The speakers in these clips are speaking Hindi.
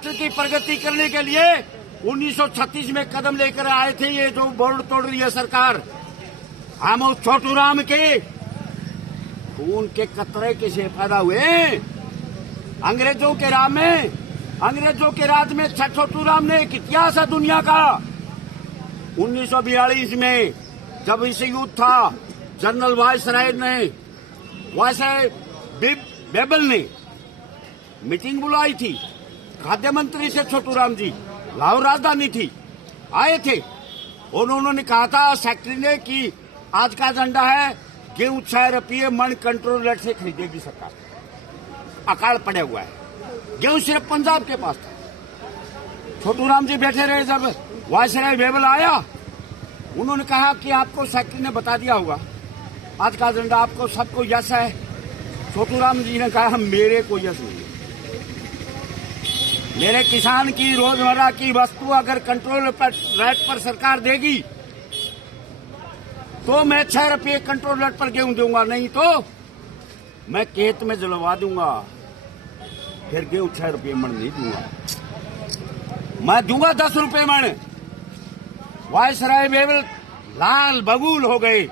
राष्ट्र की प्रगति करने के लिए 1936 में कदम लेकर आए थे। ये जो बोर्ड तोड़ रही है सरकार, हम उस छोटू राम के खून के कतरे किसे पैदा हुए? अंग्रेजों के राज में छोटू राम ने एक इतिहास है दुनिया का। 1942 में जब इसे युद्ध था, जनरल वायसराय बेबल ने मीटिंग बुलाई थी। खाद्य मंत्री से छोटू राम जी, लाहौर राजधानी थी, आए थे। उन्होंने कहा था सेक्रेटरी ने कि आज का एजेंडा है गेहूं 6 रुपये मन कंट्रोल रेट से खरीदेगी सरकार। अकाल पड़ा हुआ है, गेहूं सिर्फ पंजाब के पास था। छोटू राम जी बैठे रहे। जब वायसराय बेबल आया, उन्होंने कहा कि आपको सेक्रेटरी ने बता दिया होगा आज का एजेंडा, आपको सबको यस है। छोटू राम जी ने कहा मेरे को यस नहीं, मेरे किसान की रोजमर्रा की वस्तु अगर कंट्रोल रेट पर सरकार देगी तो मैं 6 रुपये कंट्रोल रेट पर गेहूं दूंगा, नहीं तो मैं खेत में जलवा दूंगा। फिर गेहूं 6 रुपये मन नहीं दूंगा, मैं दूंगा 10 रुपये मन। वायसराय बेबल लाल बबूल हो गए।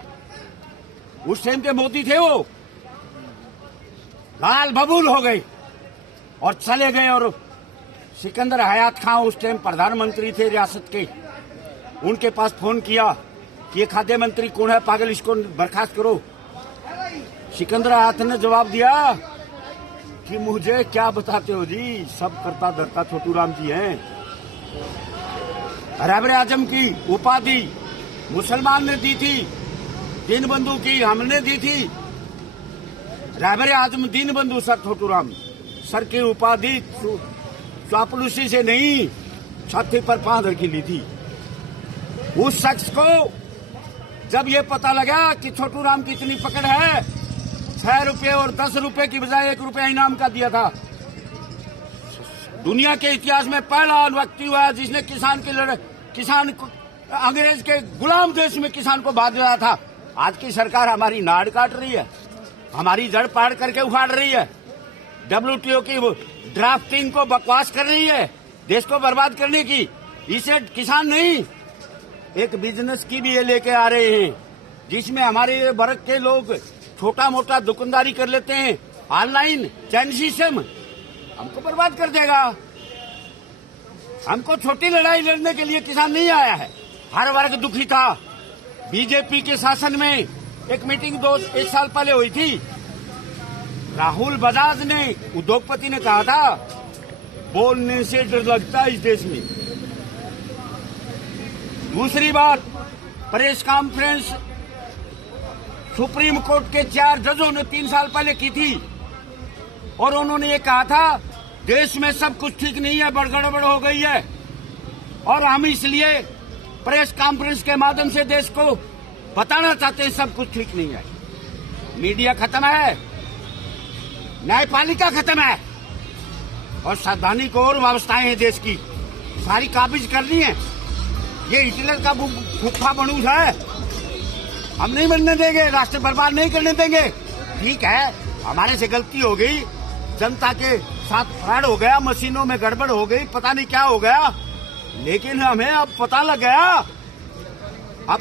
उस टाइम के मोदी थे, वो लाल बबूल हो गए और चले गए। और सिकंदर हयात खां उस टाइम प्रधानमंत्री थे रियासत के, उनके पास फोन किया कि ये खाद्य मंत्री कौन है पागल, इसको बर्खास्त करो। सिकंदर हयात ने जवाब दिया कि मुझे क्या बताते हो जी, सब करता धरता छोटू राम जी हैं। रहबर आजम की उपाधि मुसलमान ने दी थी, दीनबंधु की हमने दी थी। रहबर आजम दीनबंधु सर छोटू राम सर की उपाधि चापलूसी से नहीं, छाती पर फांद की ली थी। उस शख्स को जब ये पता लगा कि छोटू राम की इतनी पकड़ है, 6 रुपये और 10 रुपये की बजाय 1 रुपया इनाम का दिया था। दुनिया के इतिहास में पहला व्यक्ति हुआ है जिसने किसान को अंग्रेज के गुलाम देश में किसान को भाग दिया था। आज की सरकार हमारी नाड़ काट रही है, हमारी जड़ पाड़ करके उखाड़ रही है, WTO की ड्राफ्टिंग को बकवास कर रही है, देश को बर्बाद करने की। इसे किसान नहीं, एक बिजनेस की भी ये लेके आ रहे हैं, जिसमें हमारे वर्ग के लोग छोटा मोटा दुकानदारी कर लेते हैं। ऑनलाइन चैन सिस्टम हमको बर्बाद कर देगा। हमको छोटी लड़ाई लड़ने के लिए किसान नहीं आया है, हर वर्ग दुखी था। बीजेपी के शासन में एक मीटिंग 1 साल पहले हुई थी। राहुल बजाज ने, उद्योगपति ने कहा था बोलने से डर लगता है इस देश में। दूसरी बात, प्रेस कॉन्फ्रेंस सुप्रीम कोर्ट के 4 जजों ने 3 साल पहले की थी और उन्होंने ये कहा था देश में सब कुछ ठीक नहीं है, गड़बड़ हो गई है। और हम इसलिए प्रेस कॉन्फ्रेंस के माध्यम से देश को बताना चाहते हैं सब कुछ ठीक नहीं है। मीडिया खत्म है, न्यायपालिका खत्म है और संवैधानिक और व्यवस्थाएं हैं देश की, सारी काबिज करनी है। ये हिटलर का फुफ्फा बनूस है, हम नहीं बनने देंगे, राष्ट्र बर्बाद नहीं करने देंगे। ठीक है, हमारे से गलती हो गई, जनता के साथ फ्रॉड हो गया, मशीनों में गड़बड़ हो गई, पता नहीं क्या हो गया, लेकिन हमें अब पता लग गया। अब